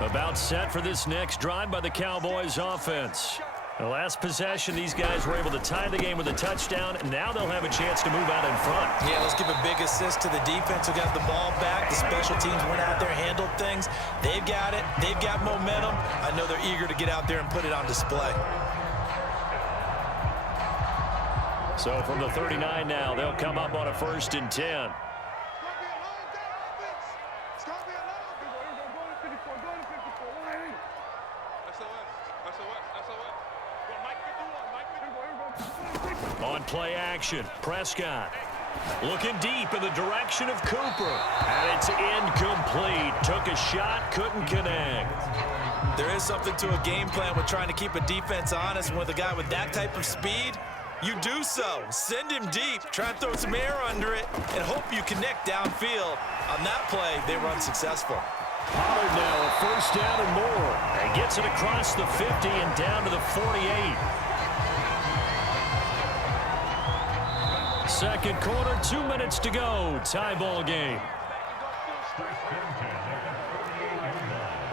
About set for this next drive by the Cowboys offense. The last possession, these guys were able to tie the game with a touchdown, and now they'll have a chance to move out in front. Yeah, let's give a big assist to the defense who got the ball back. The special teams went out there, handled things. They've got it. They've got momentum. I know they're eager to get out there and put it on display. So from the 39 now, they'll come up on a 1st and 10. On play action, Prescott looking deep in the direction of Cooper. And it's incomplete. Took a shot, couldn't connect. There is something to a game plan with trying to keep a defense honest. With a guy with that type of speed, you do so. Send him deep, try and throw some air under it, and hope you connect downfield. On that play, they were unsuccessful. Pollard now a 1st down and more. And gets it across the 50 and down to the 48. Second quarter, 2 minutes to go. Tie ball game.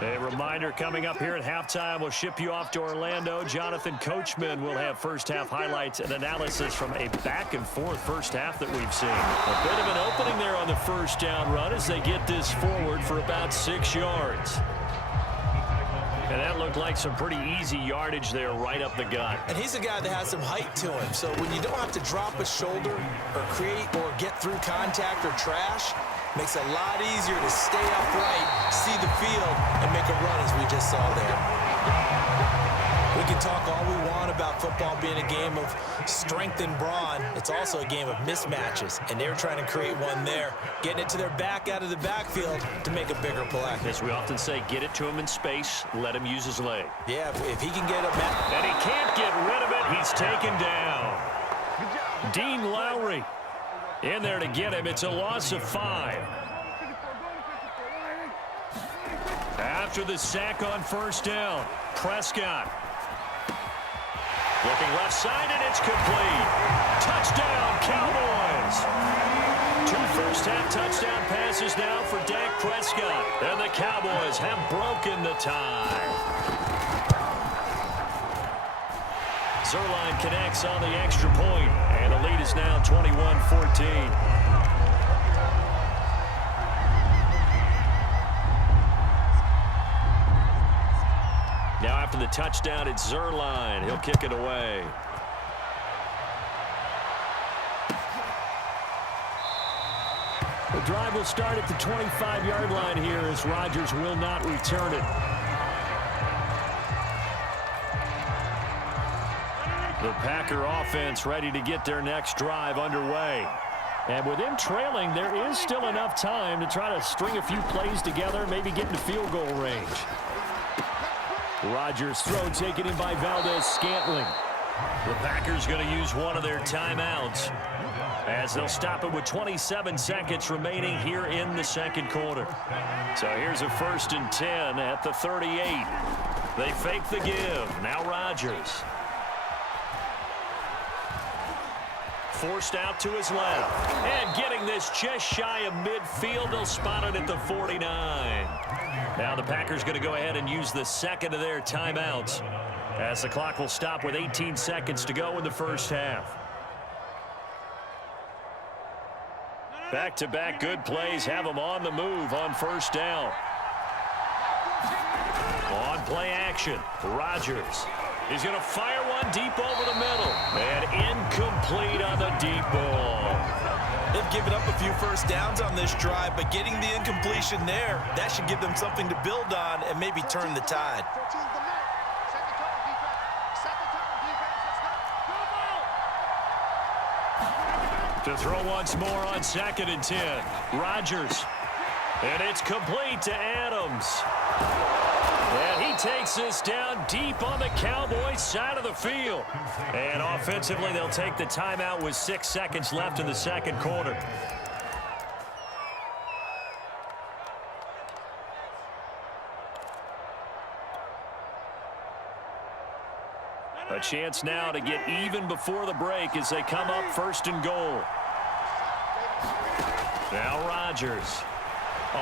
A reminder coming up here at halftime. We'll ship you off to Orlando. Jonathan Coachman will have first-half highlights and analysis from a back-and-forth first half that we've seen. A bit of an opening there on the 1st down run as they get this forward for about 6 yards. And that looked like some pretty easy yardage there right up the gut. And he's a guy that has some height to him. So when you don't have to drop a shoulder or create or get through contact or trash, makes it a lot easier to stay upright, see the field, and make a run as we just saw there. We can talk all we want about football being a game of strength and brawn. It's also a game of mismatches, and they're trying to create one there, getting it to their back out of the backfield to make a bigger play. As we often say, get it to him in space, let him use his leg. Yeah, if he can get it back. And he can't get rid of it. He's taken down. Dean Lowry in there to get him. It's a loss of 5. After the sack on 1st down, Prescott. Looking left side, and it's complete. Touchdown, Cowboys. 2 first-half touchdown passes now for Dak Prescott. And the Cowboys have broken the tie. Zerline connects on the extra point, and the lead is now 21-14. Now after the touchdown, it's Zerline. He'll kick it away. The drive will start at the 25-yard line here as Rodgers will not return it. The Packer offense ready to get their next drive underway. And with them trailing, there is still enough time to try to string a few plays together, maybe get into field goal range. Rodgers' throw taken in by Valdez-Scantling. The Packers going to use one of their timeouts as they'll stop it with 27 seconds remaining here in the second quarter. So here's a 1st and 10 at the 38. They fake the give. Now Rodgers. Forced out to his left. And getting this just shy of midfield. They'll spot it at the 49. Now the Packers going to go ahead and use the second of their timeouts as the clock will stop with 18 seconds to go in the first half. Back-to-back good plays have them on the move on 1st down. On play action, Rodgers. He's going to fire one deep over the middle. And incomplete on the deep ball. They've given up a few first downs on this drive, but getting the incompletion there, that should give them something to build on and maybe turn the tide. To throw once more on 2nd and 10. Rodgers. And it's complete to Adams. And he takes this down deep on the Cowboys side of the field. And offensively, they'll take the timeout with 6 seconds left in the second quarter. A chance now to get even before the break as they come up 1st and goal. Now Rodgers.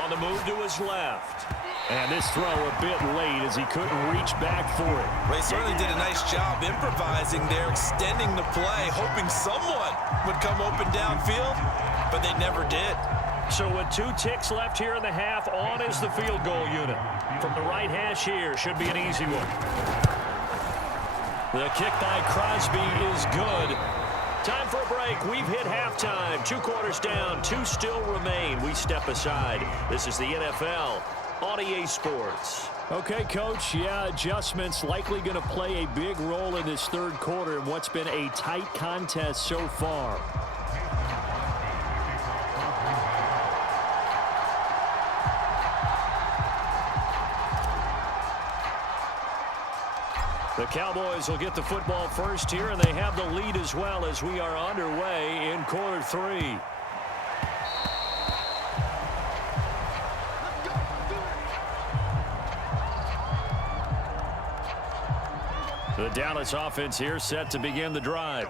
On the move to his left. And this throw a bit late as he couldn't reach back for it. Well, he certainly did a nice job improvising there, extending the play, hoping someone would come open downfield, but they never did. So with 2 ticks left here in the half, on is the field goal unit. From the right hash here, should be an easy one. The kick by Crosby is good. Time for a break. We've hit halftime. 2 quarters down, 2 still remain. We step aside. This is the NFL on EA Sports. Okay, Coach, yeah, adjustments likely going to play a big role in this third quarter in what's been a tight contest so far. The Cowboys will get the football first here, and they have the lead as well as we are underway in quarter 3. The Dallas offense here set to begin the drive.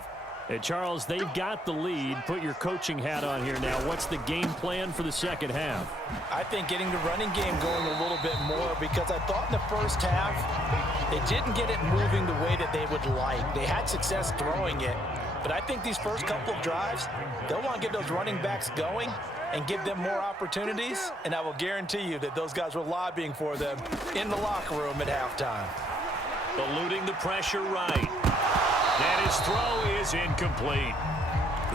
And Charles, they've got the lead. Put your coaching hat on here now. What's the game plan for the second half? I think getting the running game going a little bit more, because I thought in the first half they didn't get it moving the way that they would like. They had success throwing it, but I think these first couple of drives, they'll want to get those running backs going and give them more opportunities, and I will guarantee you that those guys were lobbying for them in the locker room at halftime. Eluding the pressure right. And his throw is incomplete.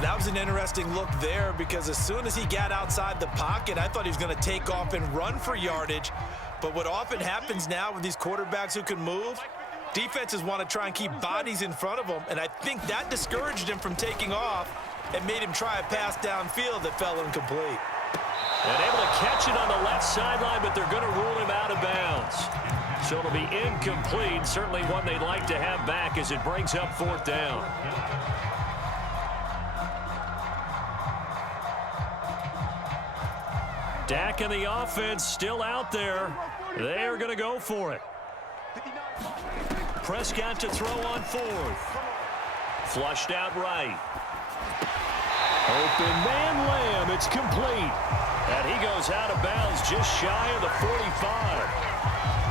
That was an interesting look there, because as soon as he got outside the pocket, I thought he was going to take off and run for yardage. But what often happens now with these quarterbacks who can move, defenses want to try and keep bodies in front of them, and I think that discouraged him from taking off and made him try a pass downfield that fell incomplete. And able to catch it on the left sideline, but they're going to rule him out of bounds. So it'll be incomplete, certainly one they'd like to have back as it brings up 4th down. Dak and the offense still out there. They are going to go for it. Prescott to throw on 4th. Flushed out right. Open man Lamb, it's complete. And he goes out of bounds just shy of the 45.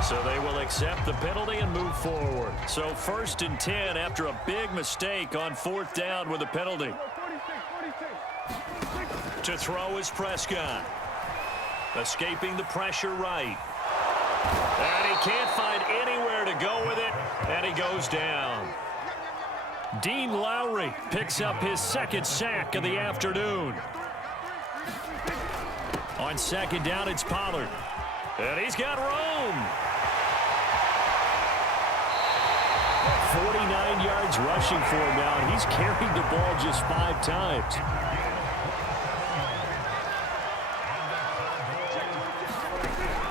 So they will accept the penalty and move forward. So 1st and 10 after a big mistake on 4th down with a penalty. To throw is Prescott. Escaping the pressure right. And he can't find anywhere to go with it, and he goes down. Dean Lowry picks up his 2nd sack of the afternoon. On 2nd down, it's Pollard. And he's got room. 49 yards rushing for him now, and he's carried the ball just 5 times.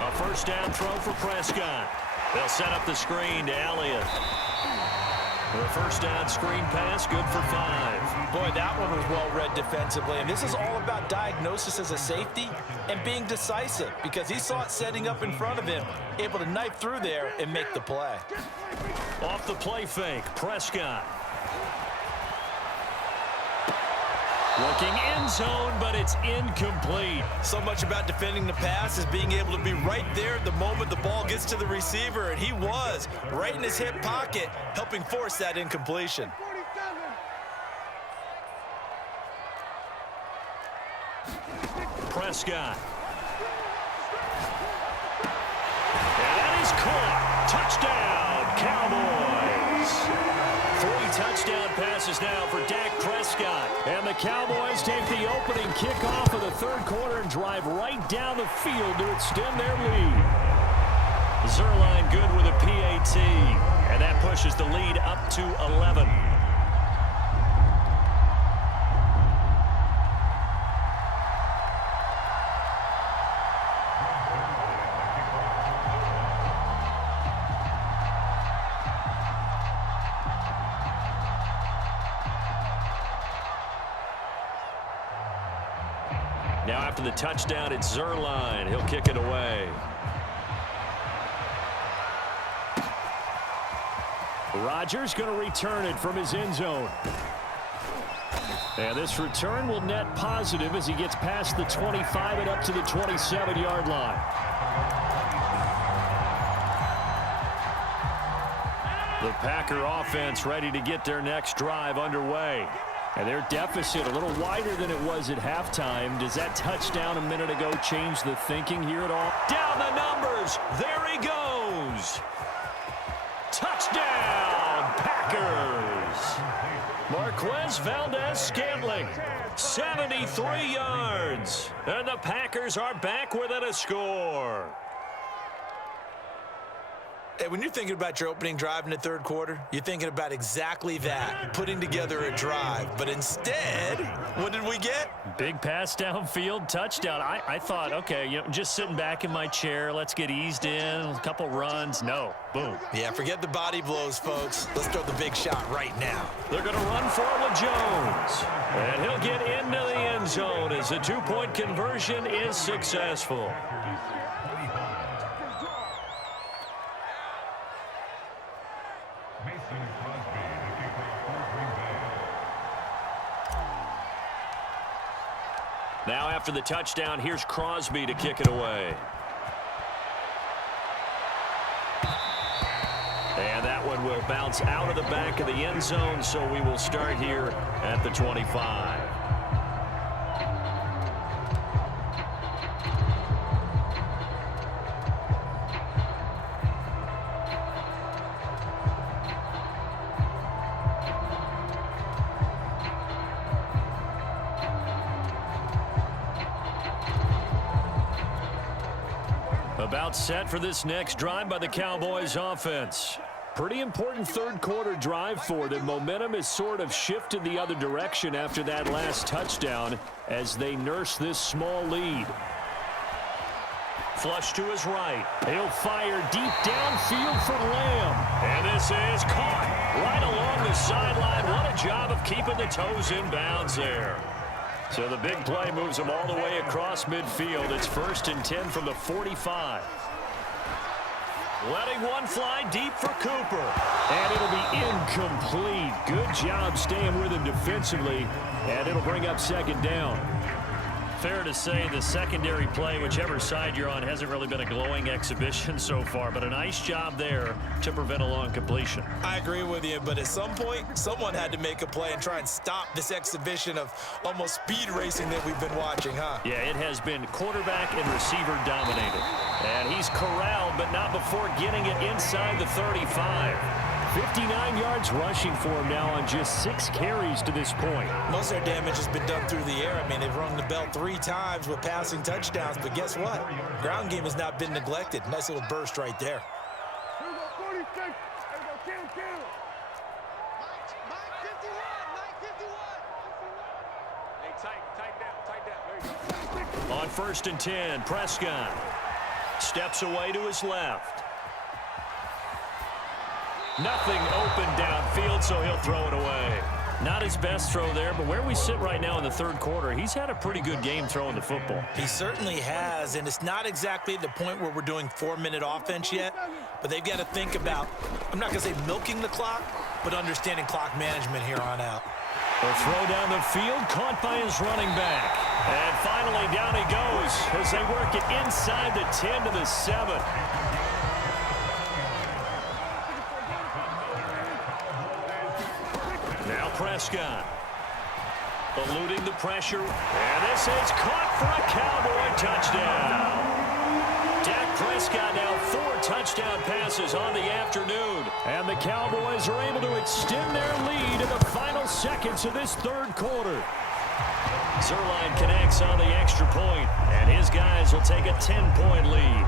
A 1st down throw for Prescott. They'll set up the screen to Elliott. The 1st down screen pass, good for 5. Boy, that one was well read defensively, and this is all about diagnosis as a safety and being decisive, because he saw it setting up in front of him, able to knife through there and make the play. Off the play fake, Prescott. Looking end zone, but it's incomplete. So much about defending the pass is being able to be right there the moment the ball gets to the receiver, and he was right in his hip pocket, helping force that incompletion. Prescott. And that is caught. Touchdown, Cowboys. 3 touchdown passes now for Dak Prescott. And the Cowboys take the opening kickoff of the 3rd quarter and drive right down the field to extend their lead. Zerline good with a PAT. And that pushes the lead up to 11. Now after the touchdown, it's Zerline. He'll kick it away. Rodgers going to return it from his end zone. And this return will net positive as he gets past the 25 and up to the 27-yard line. The Packer offense ready to get their next drive underway. And their deficit a little wider than it was at halftime. Does that touchdown a minute ago change the thinking here at all? Down the numbers. There he goes. Touchdown, Packers. Marquez Valdez-Scantling, 73 yards. And the Packers are back within a score. Hey, when you're thinking about your opening drive in the third quarter, you're thinking about exactly that, putting together a drive. But instead, what did we get? Big pass downfield, touchdown. I thought, okay, just sitting back in my chair, let's get eased in, a couple runs. No, boom. Yeah, forget the body blows, folks. Let's throw the big shot right now. They're going to run for it with Jones. And he'll get into the end zone as the two-point conversion is successful. Now after the touchdown, here's Crosby to kick it away. And that one will bounce out of the back of the end zone, so we will start here at the 25. About set for this next drive by the Cowboys offense. Pretty important third quarter drive for them. Momentum has sort of shifted the other direction after that last touchdown as they nurse this small lead. Flush to his right. He'll fire deep downfield for Lamb. And this is caught right along the sideline. What a job of keeping the toes in bounds there. So the big play moves them all the way across midfield. It's 1st and 10 from the 45. Letting one fly deep for Cooper. And it'll be incomplete. Good job staying with him defensively. And it'll bring up 2nd down. Fair to say the secondary play, whichever side you're on, hasn't really been a glowing exhibition so far, but a nice job there to prevent a long completion. I agree with you, but at some point, someone had to make a play and try and stop this exhibition of almost speed racing that we've been watching, huh? Yeah, it has been quarterback and receiver dominated. And he's corralled, but not before getting it inside the 35. 59 yards rushing for him now on just 6 carries to this point. Most of their damage has been done through the air. I mean, they've rung the bell 3 times with passing touchdowns, but guess what? Ground game has not been neglected. Nice little burst right there. On 1st and 10, Prescott steps away to his left. Nothing open downfield, so he'll throw it away. Not his best throw there, but where we sit right now in the third quarter, he's had a pretty good game throwing the football. He certainly has, and it's not exactly at the point where we're doing 4-minute offense yet, but they've got to think about, I'm not going to say milking the clock, but understanding clock management here on out. A throw down the field, caught by his running back. And finally, down he goes as they work it inside the 10 to the 7. Now Prescott eluding the pressure, and this is caught for a Cowboy touchdown. Dak Prescott now 4 touchdown passes on the afternoon, and the Cowboys are able to extend their lead in the final seconds of this third quarter. Zerline connects on the extra point, and his guys will take a 10-point lead.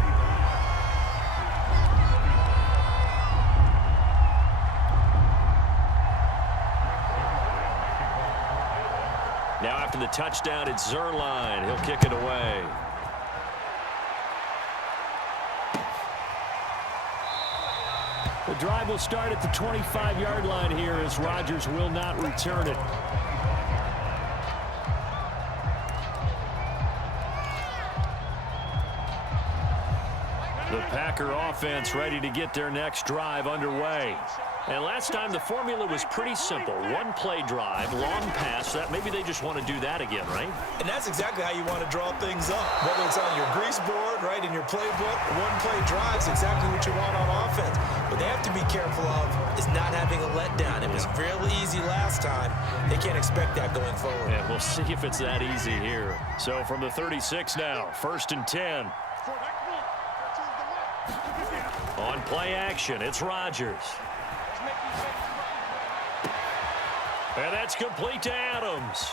Now after the touchdown, it's Zerline. He'll kick it away. The drive will start at the 25-yard line here as Rodgers will not return it. The Packer offense ready to get their next drive underway. And last time the formula was pretty simple. One play drive, long pass. That maybe they just want to do that again, right? And that's exactly how you want to draw things up. Whether it's on your grease board, right, in your playbook, one play drive is exactly what you want on offense. What they have to be careful of is not having a letdown. It was really easy last time. They can't expect that going forward. Yeah, we'll see if it's that easy here. So from the 36 now, 1st and 10. On play action, it's Rodgers. And that's complete to Adams.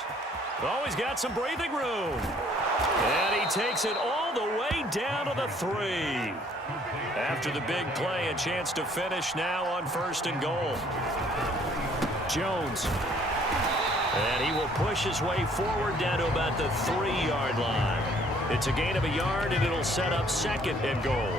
Oh, he's got some breathing room. And he takes it all the way down to the 3. After the big play, a chance to finish now on 1st and goal. Jones. And he will push his way forward down to about the 3-yard line. It's a gain of a yard, and it'll set up 2nd and goal.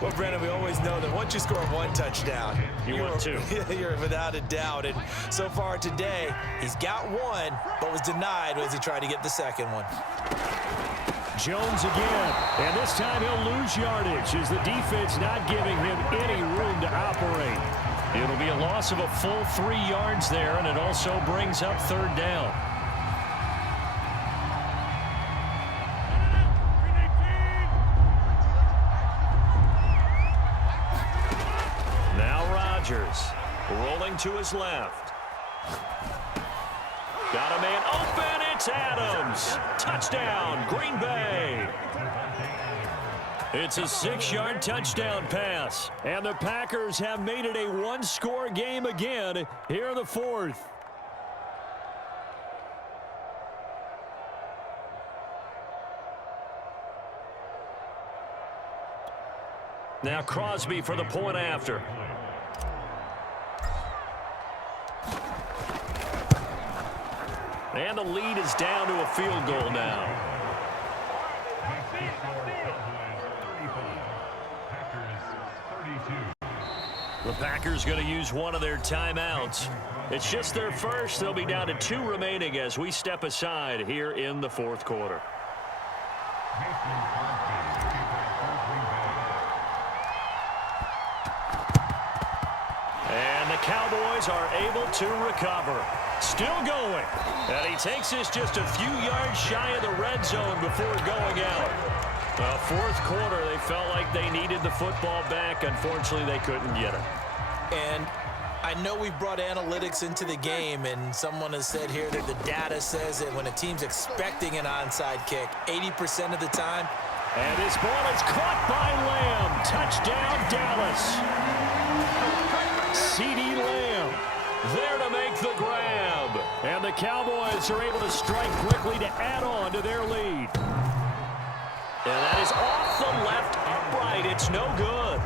Well, Brandon, we always know that once you score one touchdown, you want two. You're without a doubt. And so far today, he's got one, but was denied as he tried to get the second one. Jones again, and this time he'll lose yardage as the defense not giving him any room to operate. It'll be a loss of a full 3 yards there, and it also brings up 3rd down. Rolling to his left. Got a man open. It's Adams. Touchdown, Green Bay. It's a 6-yard touchdown pass. And the Packers have made it a one-score game again here in the 4th. Now Crosby for the point after. And the lead is down to a field goal now. The Packers going to use one of their timeouts. It's just their first. They'll be down to 2 remaining as we step aside here in the 4th quarter. And the Cowboys are able to recover. Still going. And he takes this just a few yards shy of the red zone before going out. 4th quarter, they felt like they needed the football back. Unfortunately, they couldn't get it. And I know we've brought analytics into the game, and someone has said here that the data says that when a team's expecting an onside kick, 80% of the time. And this ball is caught by Lamb. Touchdown, Dallas. CeeDee Lamb there to make the grab. And the Cowboys are able to strike quickly to add on to their lead. And that is off the left upright. It's no good.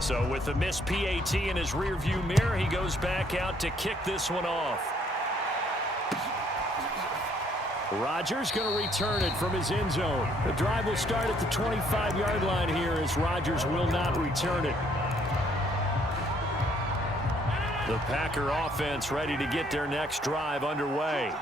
So with the missed PAT in his rearview mirror, he goes back out to kick this one off. Rodgers going to return it from his end zone. The drive will start at the 25-yard line here as Rodgers will not return it. The Packer offense ready to get their next drive underway.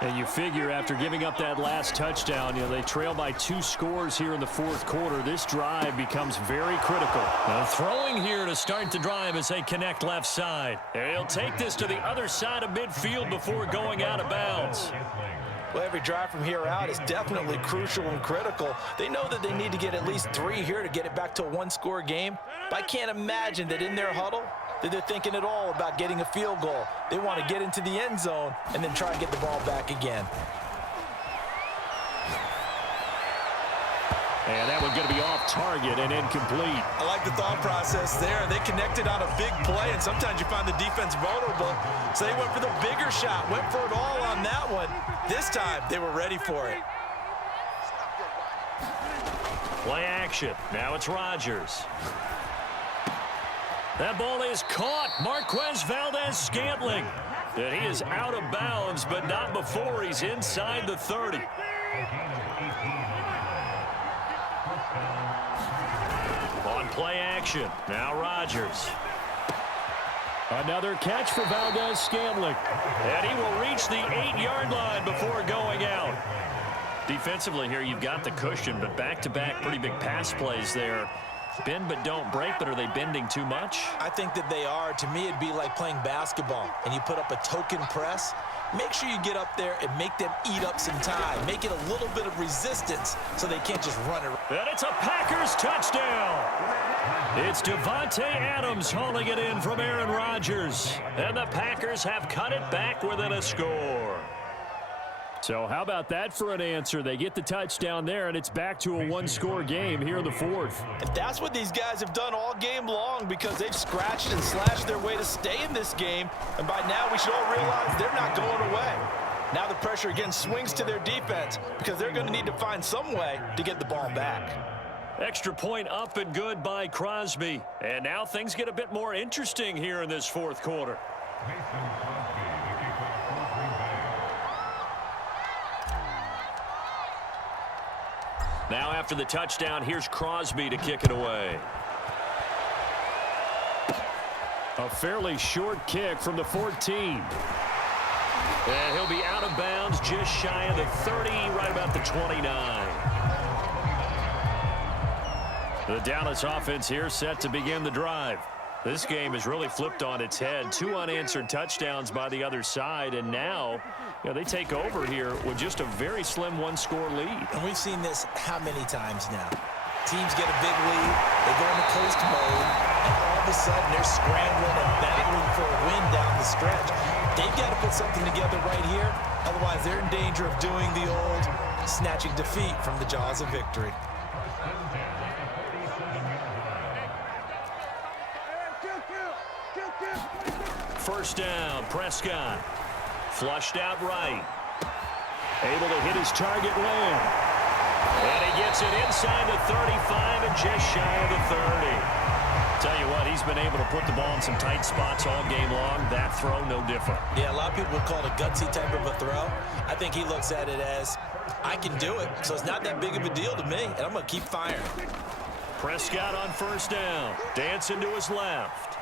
And you figure after giving up that last touchdown, they trail by 2 scores here in the 4th quarter. This drive becomes very critical. Now throwing here to start the drive as they connect left side. And he'll take this to the other side of midfield before going out of bounds. Well, every drive from here out is definitely crucial and critical. They know that they need to get at least 3 here to get it back to a one-score game. But I can't imagine that in their huddle that they're thinking at all about getting a field goal. They want to get into the end zone and then try and get the ball back again. And that one's going to be off target and incomplete. I like the thought process there. They connected on a big play, and sometimes you find the defense vulnerable. So they went for the bigger shot, went for it all on that one. This time, they were ready for it. Play action. Now it's Rodgers. That ball is caught. Marquez Valdez-Scantling. And he is out of bounds, but not before he's inside the 30. On play action. Now Rodgers. Another catch for Valdez-Scantling. And he will reach the 8-yard line before going out. Defensively here, you've got the cushion, but back-to-back pretty big pass plays there. Bend but don't break, but are they bending too much? I think that they are. To me, it'd be like playing basketball, and you put up a token press. Make sure you get up there and make them eat up some time. Make it a little bit of resistance so they can't just run it. And it's a Packers touchdown. It's Davante Adams hauling it in from Aaron Rodgers. And the Packers have cut it back within a score. So how about that for an answer? They get the touchdown there, and it's back to a one-score game here in the fourth. And that's what these guys have done all game long because they've scratched and slashed their way to stay in this game. And by now, we should all realize they're not going away. Now the pressure again swings to their defense because they're going to need to find some way to get the ball back. Extra point up and good by Crosby. And now things get a bit more interesting here in this fourth quarter. Now after the touchdown, here's Crosby to kick it away. A fairly short kick from the 14. And he'll be out of bounds just shy of the 30, right about the 29. The Dallas offense here set to begin the drive. This game is really flipped on its head. 2 unanswered touchdowns by the other side, and now they take over here with just a very slim one-score lead. And we've seen this how many times now? Teams get a big lead, they go into coast mode, and all of a sudden they're scrambling and battling for a win down the stretch. They've got to put something together right here, otherwise they're in danger of doing the old snatching defeat from the jaws of victory. First down, Prescott. Flushed out right. Able to hit his target Lamb. And he gets it inside the 35 and just shy of the 30. Tell you what, he's been able to put the ball in some tight spots all game long. That throw, no different. Yeah, a lot of people would call it a gutsy type of a throw. I think he looks at it as, I can do it, so it's not that big of a deal to me, and I'm going to keep firing. Prescott on first down. Dancing to his left.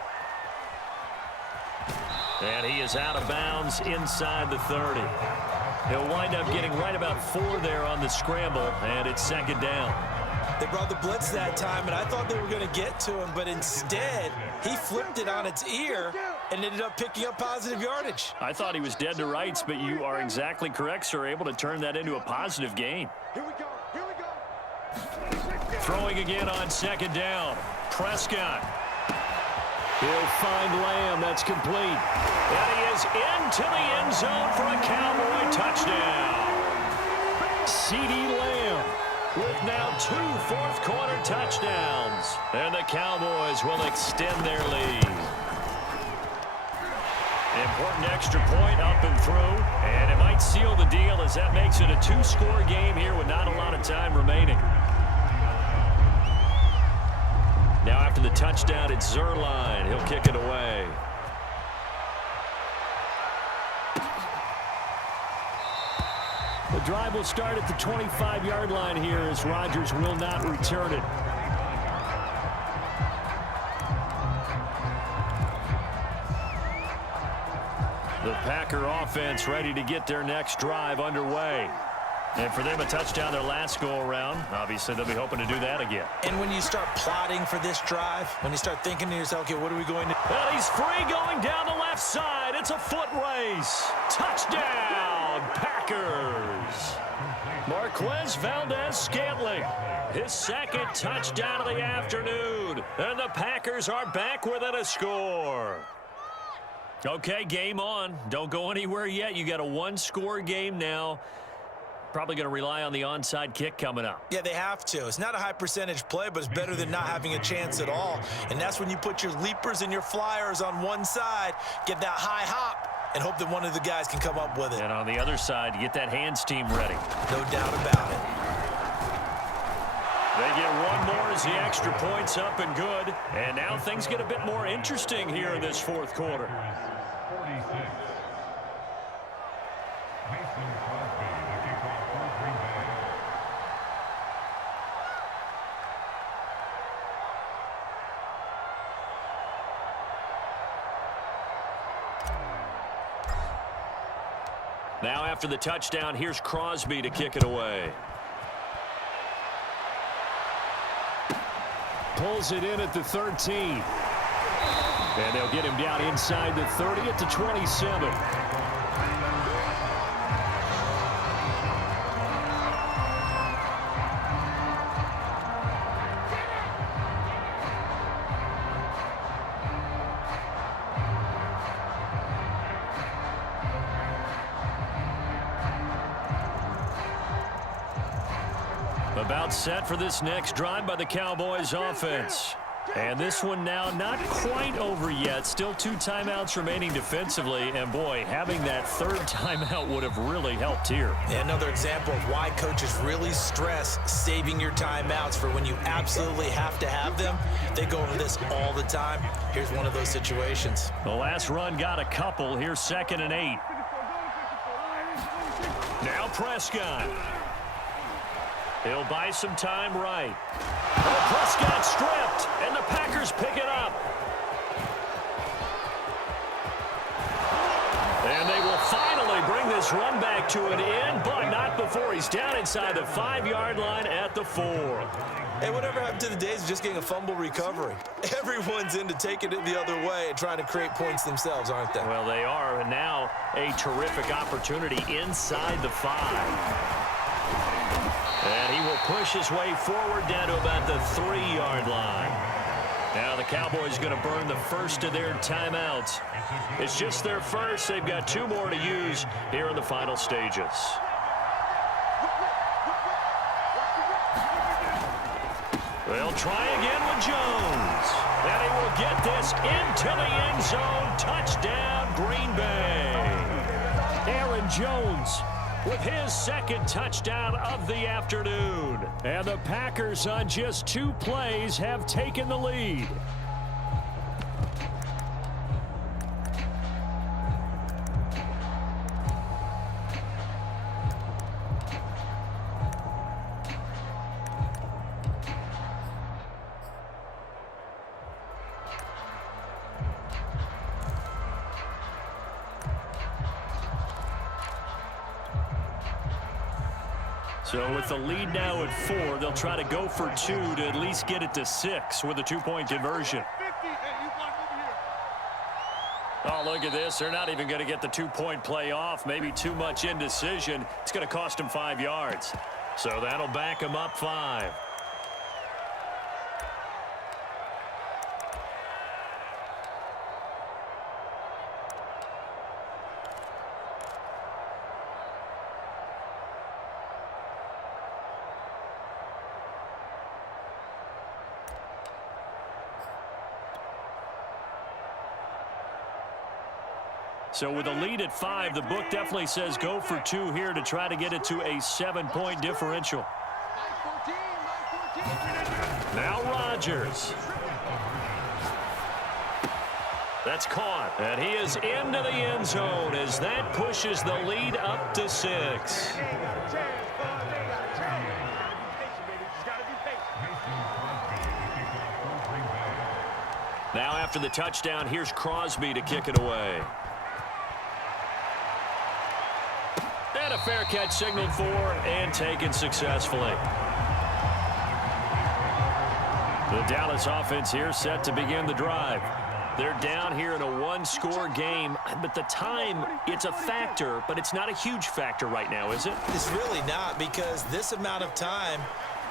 And he is out of bounds inside the 30. He'll wind up getting right about 4 there on the scramble, and it's second down. They brought the blitz that time, and I thought they were going to get to him, but instead, he flipped it on its ear and ended up picking up positive yardage. I thought he was dead to rights, but you are exactly correct, sir, able to turn that into a positive gain. Here we go. Throwing again on second down. Prescott. He'll find Lamb. That's complete. And he is into the end zone for a Cowboy touchdown. CeeDee Lamb with now 2 fourth-quarter touchdowns. And the Cowboys will extend their lead. Important extra point up and through. And it might seal the deal as that makes it a 2-score game here with not a lot of time remaining. Now after the touchdown, it's Zerline. He'll kick it away. The drive will start at the 25-yard line here as Rodgers will not return it. The Packer offense ready to get their next drive underway. And for them, a touchdown their last go-around. Obviously, they'll be hoping to do that again. And when you start plotting for this drive, when you start thinking to yourself, okay, what are we going to do? And he's free going down the left side. It's a foot race. Touchdown, Packers. Marquez Valdez-Scantling, his second touchdown of the afternoon. And the Packers are back within a score. Okay, game on. Don't go anywhere yet. You got a 1-score game now. Probably going to rely on the onside kick coming up. Yeah, they have to. It's not a high percentage play, but it's better than not having a chance at all. And that's when you put your leapers and your flyers on one side, get that high hop, and hope that one of the guys can come up with it. And on the other side, get that hands team ready. No doubt about it. They get one more as the extra point's up and good. And now things get a bit more interesting here in this fourth quarter. Now after the touchdown, here's Crosby to kick it away. Pulls it in at the 13. And they'll get him down inside the 30 at the 27. About set for this next drive by the Cowboys offense. And this one now not quite over yet. Still 2 timeouts remaining defensively. And, boy, having that 3rd timeout would have really helped here. Yeah, another example of why coaches really stress saving your timeouts for when you absolutely have to have them. They go over this all the time. Here's one of those situations. The last run got a couple. Here's 2nd and 8. Now Prescott. He'll buy some time right. Oh, Prescott stripped, and the Packers pick it up. And they will finally bring this run back to an end, but not before he's down inside the 5-yard line at the 4. Hey, whatever happened to the days of just getting a fumble recovery? Everyone's into taking it the other way and trying to create points themselves, aren't they? Well, they are, and now a terrific opportunity inside the 5. And he will push his way forward down to about the 3-yard line. Now the Cowboys going to burn the first of their timeouts. It's just their first. They've got 2 more to use here in the final stages. They'll try again with Jones. And he will get this into the end zone. Touchdown, Green Bay. Aaron Jones with his 2nd touchdown of the afternoon. And the Packers on just 2 plays have taken the lead. So with the lead now at 4, they'll try to go for 2 to at least get it to 6 with a 2-point conversion. Oh, look at this. They're not even going to get the 2-point play off. Maybe too much indecision. It's going to cost them 5 yards. So that'll back them up 5. So with a lead at 5, the book definitely says go for 2 here to try to get it to a 7-point differential. Now Rodgers. That's caught. And he is into the end zone as that pushes the lead up to 6. Now after the touchdown, here's Crosby to kick it away. And a fair catch signaled for and taken successfully. The Dallas offense here set to begin the drive. They're down here in a 1-score game, but the time, it's a factor, but it's not a huge factor right now, is it? It's really not, because this amount of time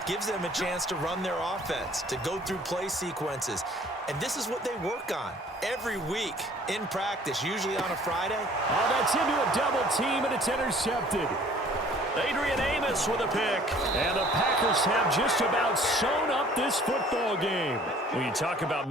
gives them a chance to run their offense, to go through play sequences. And this is what they work on every week in practice, usually on a Friday. Oh, that's into a double team, and it's intercepted. Adrian Amos with a pick. And the Packers have just about sewn up this football game. When you talk about